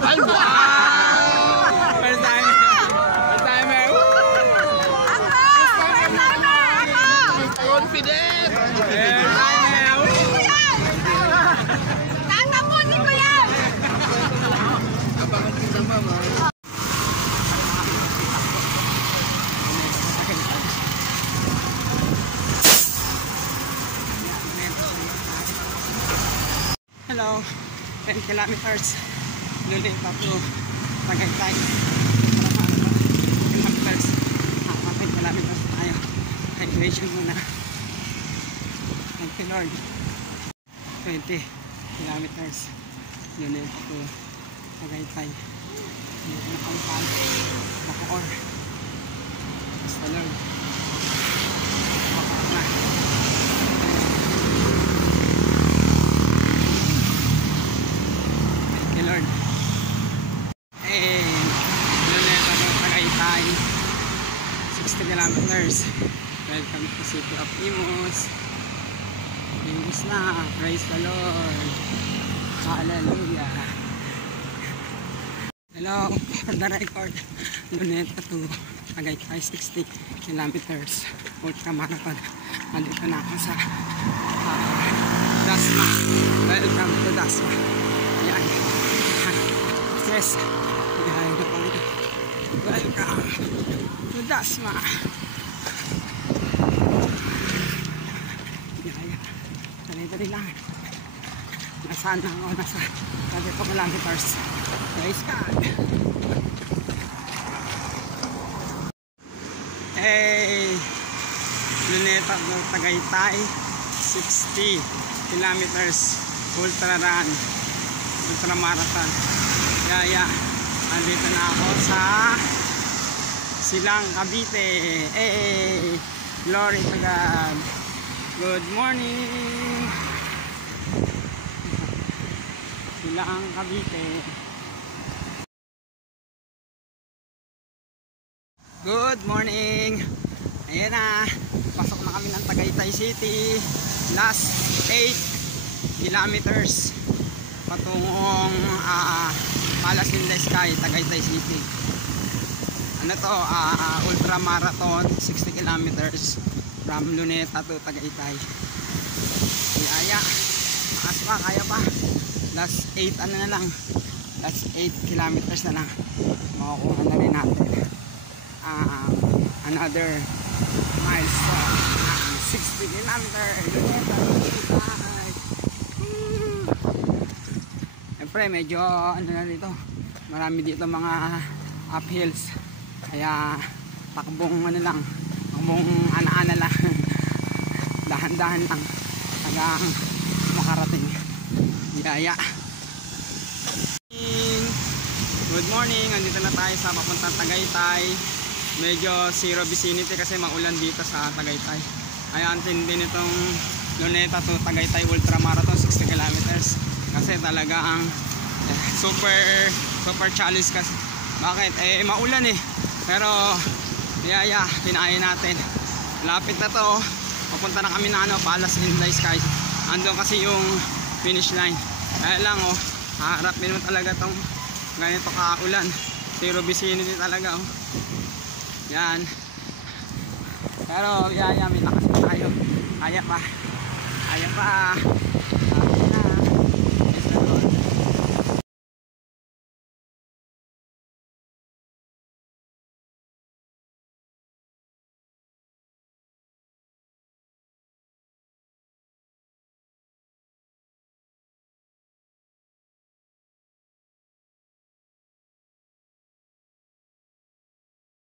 Ay, wow! First timer. First timer. Confident! First timer. Tatapunin ko yan! Abangan kita, mama. Hello, 10 kilometers. Lulit pa to Tagaytay. 10 kilometers. 10 kilometers tayo. Hydration muna. Thank you Lord. 20 kilometers. Lulit pa to Tagaytay. Hindi na kalpal. Bacoor. Basta Lord. Bacoor na. Lord. And Luneta to Tagaytay, 60 kilometers. Welcome to City of Imus. Imus na. Praise the Lord. Hallelujah. Hello, for the record, Luneta to Tagaytay, 60 kilometers. Ultra marathon. Nandito na ako sa Dasma. Welcome to Dasma. Ayan. Yes. Welcome to Dasma. Dali-dali lang. Nasaan na ako? Nasa 30 kilometers. Praise God. Hey! Luneta to Tagaytay, 60 kilometers. Ultra run. Ultra marathon. Kaya andito na ako sa Silang, Cavite. Hey, glory to God. Good morning. Silang, Cavite. Good morning. Ayan na, pasok na kami ng Tagaytay City. Last 8 kilometers patungong Palace in the Sky, Tagaytay City. Ano to, ultra marathon, 60 kilometers from Luneta to Tagaytay. Kaya makas pa, kaya pa. Last 8 ano na lang, last 8 kilometers na lang makukuha na rin natin another milestone. 60 kilometers Luneta to Tagaytay. Siyempre medyo ano na dito, marami dito mga uphills, kaya takbong ano lang, takbong ana-ana lang. Dahan-dahan lang hanggang makarating. Yaya. Good morning, andito na tayo sa papuntang Tagaytay. Medyo zero vicinity kasi maulan dito sa Tagaytay. Ayan, tindi nitong Luneta to Tagaytay Ultra Marathon, 60 kilometers. Kasi talagang super challenge kasi. Bakit? Maulan pero yaya, pinaya natin. Lapit na to. Papunta na kami na Palace in the Sky. Andun kasi yung finish line. Kaya lang harapin mo talaga tong ganito kaulan. Zero vicinity talaga Yan. Pero yaya, may lakas pa tayo. Kaya pa.